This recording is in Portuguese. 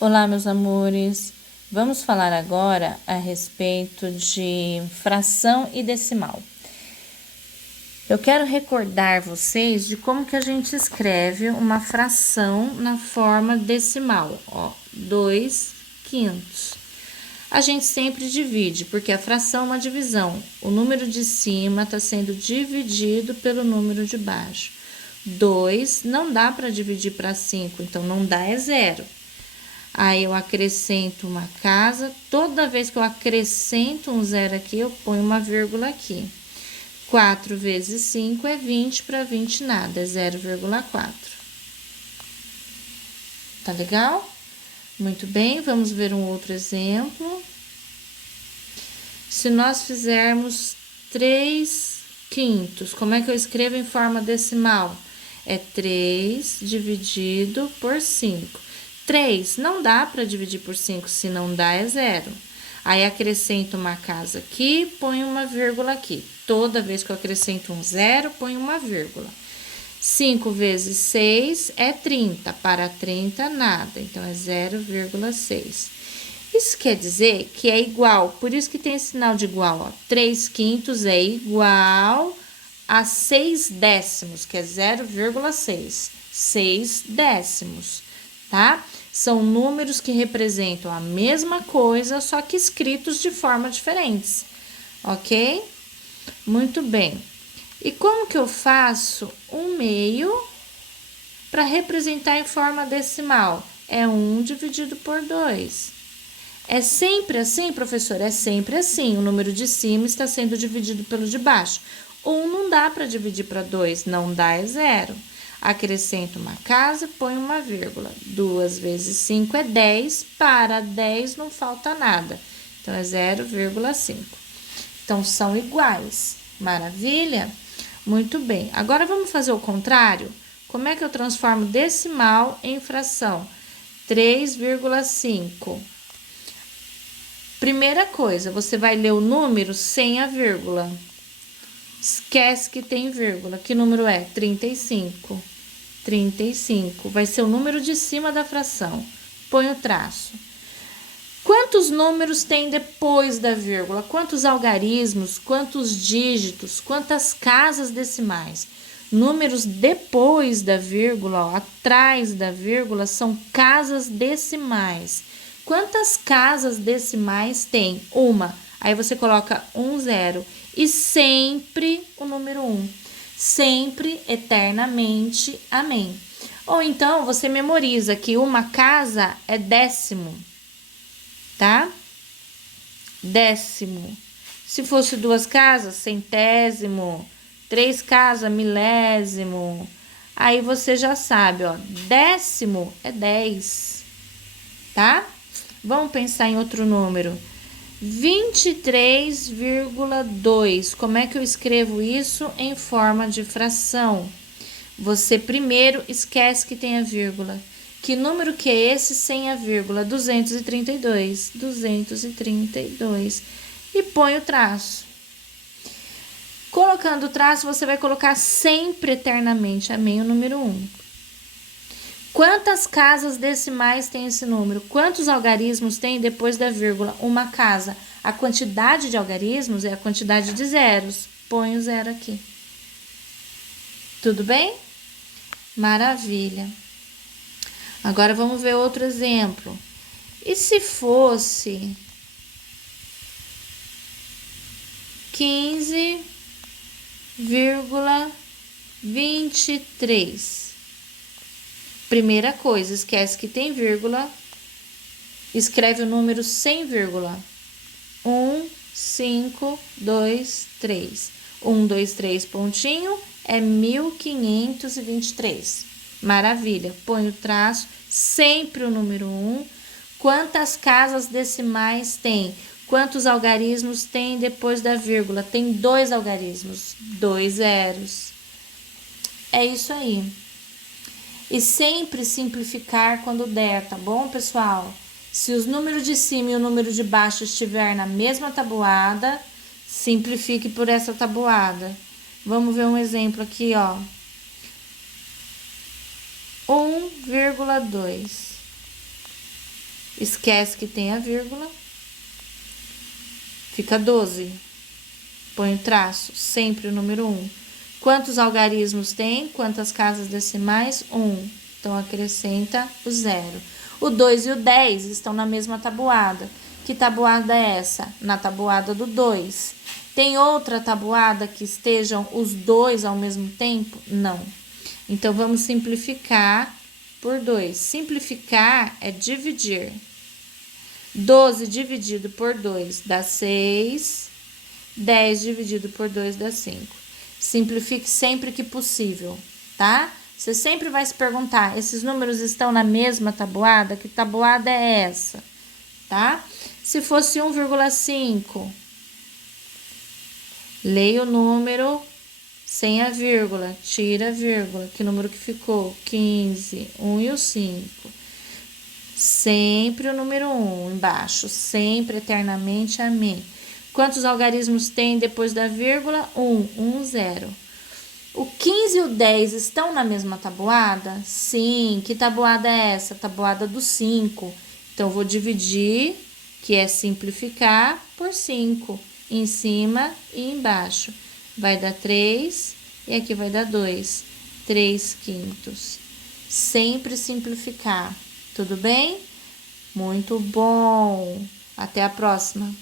Olá, meus amores. Vamos falar agora a respeito de fração e decimal. Eu quero recordar vocês de como que a gente escreve uma fração na forma decimal, ó, 2/5. A gente sempre divide, porque a fração é uma divisão. O número de cima está sendo dividido pelo número de baixo. 2 não dá para dividir para 5, então não dá é zero. Aí eu acrescento uma casa, toda vez que eu acrescento um zero aqui, eu ponho uma vírgula aqui. 4 vezes 5 é 20, para 20 nada, é 0,4. Tá legal? Muito bem, vamos ver um outro exemplo. Se nós fizermos 3/5, como é que eu escrevo em forma decimal? É 3 dividido por 5. 3 não dá para dividir por 5, se não dá é zero. Aí acrescento uma casa aqui, ponho uma vírgula aqui. Toda vez que eu acrescento um zero, ponho uma vírgula. 5 vezes 6 é 30, para 30 nada, então é 0,6. Isso quer dizer que é igual, por isso que tem esse sinal de igual, ó. 3/5 é igual a 6 décimos, que é 0,6. 6 décimos, tá? São números que representam a mesma coisa, só que escritos de forma diferentes, ok? Muito bem. E como que eu faço um meio para representar em forma decimal? É 1 dividido por 2. É sempre assim, professor? É sempre assim. O número de cima está sendo dividido pelo de baixo. 1 não dá para dividir para 2, não dá é zero. Acrescento uma casa, ponho uma vírgula. 2 vezes 5 é 10, para 10 não falta nada. Então, é 0,5. Então, são iguais. Maravilha? Muito bem. Agora, vamos fazer o contrário? Como é que eu transformo decimal em fração? 3,5. Primeira coisa, você vai ler o número sem a vírgula. Esquece que tem vírgula. Que número é? 35. 35. Vai ser o número de cima da fração. Põe o traço. Quantos números tem depois da vírgula? Quantos algarismos? Quantos dígitos? Quantas casas decimais? Números depois da vírgula, ó, atrás da vírgula, são casas decimais. Quantas casas decimais tem? Uma. Aí você coloca 0 e sempre o número 1. Sempre, eternamente, amém. Ou então, você memoriza que uma casa é décimo, tá? Décimo. Se fosse 2 casas, centésimo. 3 casas, milésimo. Aí você já sabe, ó, décimo é 10, tá? Vamos pensar em outro número. 23,2. Como é que eu escrevo isso em forma de fração? Você primeiro esquece que tem a vírgula. Que número que é esse sem a vírgula? 232. 232. E põe o traço. Colocando o traço, você vai colocar sempre eternamente, amém, o número 1. Quantas casas decimais tem esse número? Quantos algarismos tem depois da vírgula? Uma casa. A quantidade de algarismos é a quantidade de zeros. Põe o zero aqui. Tudo bem? Maravilha. Agora vamos ver outro exemplo. E se fosse 15,23? Primeira coisa, esquece que tem vírgula. Escreve o número sem vírgula. 1, 5, 2, 3. 1, 2, 3, pontinho, é 1523. Maravilha. Põe o traço, sempre o número 1. Quantas casas decimais tem? Quantos algarismos tem depois da vírgula? Tem 2 algarismos, 2 zeros. É isso aí. E sempre simplificar quando der, tá bom, pessoal? Se os números de cima e o número de baixo estiver na mesma tabuada, simplifique por essa tabuada. Vamos ver um exemplo aqui, ó. 1,2. Esquece que tem a vírgula. Fica 12. Põe o traço, sempre o número 1. Quantos algarismos tem? Quantas casas decimais? 1. Então, acrescenta o 0. O 2 e o 10 estão na mesma tabuada. Que tabuada é essa? Na tabuada do 2. Tem outra tabuada que estejam os dois ao mesmo tempo? Não. Então, vamos simplificar por 2. Simplificar é dividir. 12 dividido por 2 dá 6. 10 dividido por 2 dá 5. Simplifique sempre que possível, tá? Você sempre vai se perguntar, esses números estão na mesma tabuada? Que tabuada é essa? Tá? Se fosse 1,5, leia o número sem a vírgula, tira a vírgula. Que número que ficou? 15, 1 e o 5. Sempre o número 1 embaixo, sempre, eternamente, amém. Quantos algarismos tem depois da vírgula? 1, 0. O 15 e o 10 estão na mesma tabuada? Sim. Que tabuada é essa? Tabuada do 5. Então, vou dividir, que é simplificar, por 5. Em cima e embaixo. Vai dar 3 e aqui vai dar 2. 3/5. Sempre simplificar. Tudo bem? Muito bom. Até a próxima.